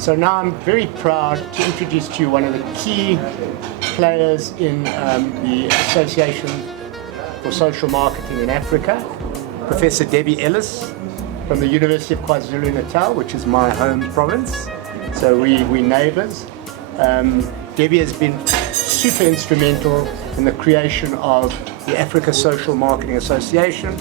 So now I'm very proud to introduce to you one of the key players in the Association for Social Marketing in Africa, Professor Debbie Ellis from the University of KwaZulu-Natal, which is my home province. So we neighbours. Debbie has been super instrumental in the creation of the Africa Social Marketing Association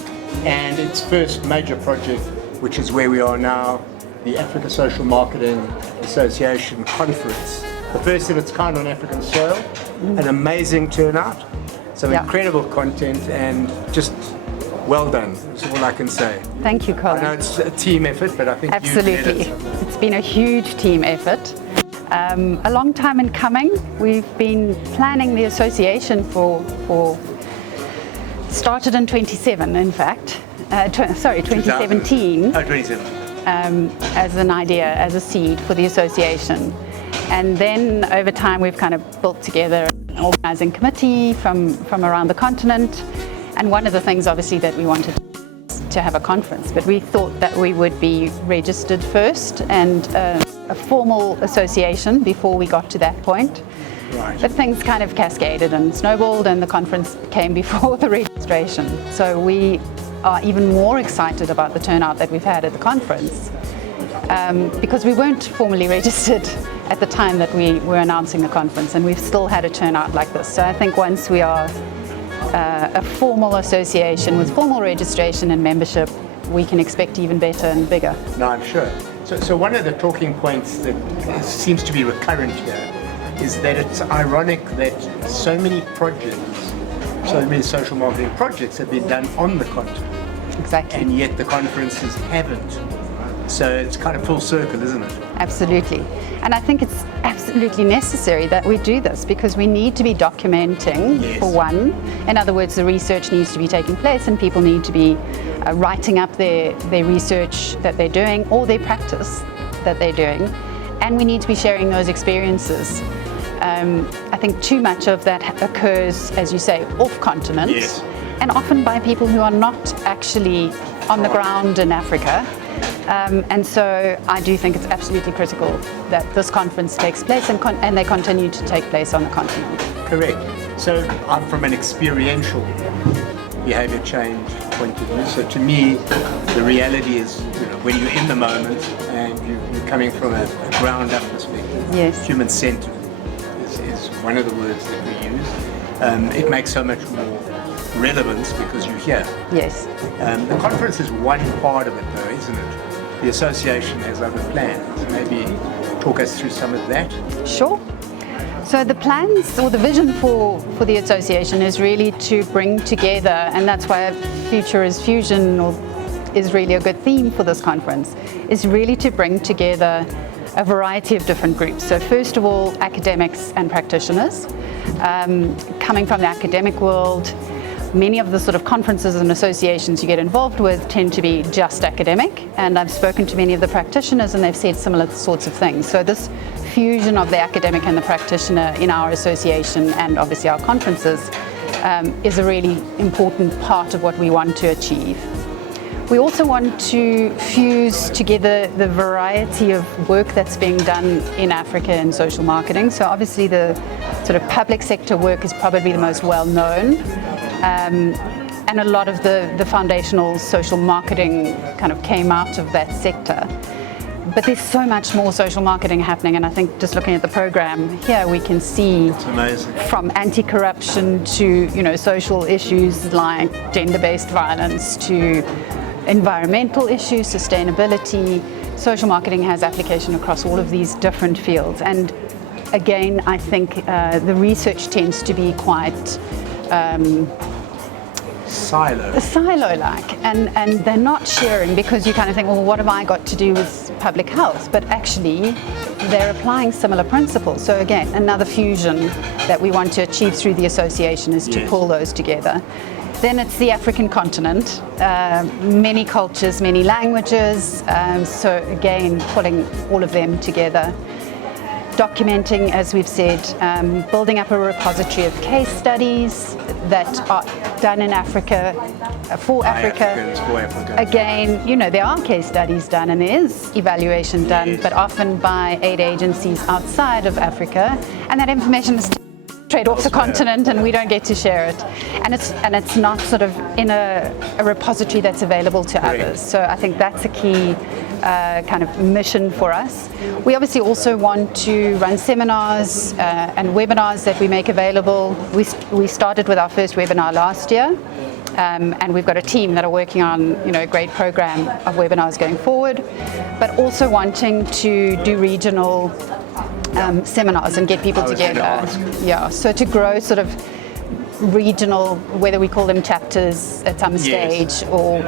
and its first major project, which is where we are now, the Africa Social Marketing Association Conference. The first of its kind on African soil, an amazing turnout, some incredible content, and just well done, is all I can say. Thank you, Colin. I know it's a team effort, but I think absolutely. you led it. It's been a huge team effort. A long time in coming. We've been planning the association for started in 2017, in fact. 2017. Oh, 2017. As an idea, as a seed for the association. And then over time we've kind of built together an organising committee from around the continent. And one of the things obviously that we wanted to have a conference, but we thought that we would be registered first and a formal association before we got to that point. Right. But things kind of cascaded and snowballed, and the conference came before the registration. So we are even more excited about the turnout that we've had at the conference because we weren't formally registered at the time that we were announcing the conference, and we've still had a turnout like this. So I think once we are a formal association with formal registration and membership, we can expect even better and bigger. No, I'm sure. So one of the talking points that seems to be recurrent here is that it's ironic that so many projects, so many social marketing projects have been done on the continent. Exactly. And yet the conferences haven't. So it's kind of full circle, isn't it? Absolutely. And I think it's absolutely necessary that we do this because we need to be documenting, for one. In other words, the research needs to be taking place and people need to be writing up their research that they're doing or their practice that they're doing. And we need to be sharing those experiences. I think too much of that occurs, as you say, off-continent, and often by people who are not actually on the ground in Africa. And so I do think it's absolutely critical that this conference takes place and they continue to take place on the continent. Correct. So I'm from an experiential behavior change point of view. So to me, the reality is, when you're in the moment and you're coming from a ground-up perspective, human-centered is one of the words that we use. It makes so much more relevance because you're here. Yes. The conference is one part of it though, isn't it? The association has other plans. Maybe talk us through some of that. Sure. So the plans or the vision for the association is really to bring together, and that's why Future is Fusion is really a good theme for this conference, is really to bring together a variety of different groups. So first of all, academics and practitioners. Coming from the academic world, many of the sort of conferences and associations you get involved with tend to be just academic, and I've spoken to many of the practitioners and they've said similar sorts of things. So this fusion of the academic and the practitioner in our association and obviously our conferences is a really important part of what we want to achieve. We also want to fuse together the variety of work that's being done in Africa in social marketing. So obviously the sort of public sector work is probably the most well known. And a lot of the foundational social marketing kind of came out of that sector. But there's so much more social marketing happening, and I think just looking at the program here, we can see from anti-corruption to social issues like gender-based violence to environmental issues, sustainability. Social marketing has application across all of these different fields. And again, I think the research tends to be quite silo-like, and they're not sharing because you kind of think, well, what have I got to do with public health? But actually, they're applying similar principles. So again, another fusion that we want to achieve through the association is to pull those together. Then it's the African continent, many cultures, many languages, so again, pulling all of them together. documenting, as we've said, building up a repository of case studies that are done in Africa, for Africa. Again, there are case studies done and there is evaluation done, but often by aid agencies outside of Africa, and that information is trade off the continent and we don't get to share it, and it's not sort of in a repository that's available to others. So I think that's a key kind of mission for us. We obviously also want to run seminars and webinars that we make available. We started with our first webinar last year, and we've got a team that are working on a great program of webinars going forward, but also wanting to do regional seminars and get people together. Yeah, so to grow sort of regional, whether we call them chapters at some stage or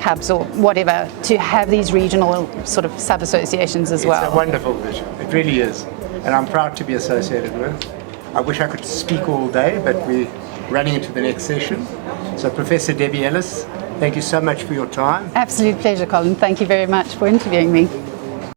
hubs or whatever, to have these regional sort of sub-associations as well. It's a wonderful vision, it really is, and I'm proud to be associated with. I wish I could speak all day, but we're running into the next session. So Professor Debbie Ellis, thank you so much for your time. Absolute pleasure, Colin. Thank you very much for interviewing me.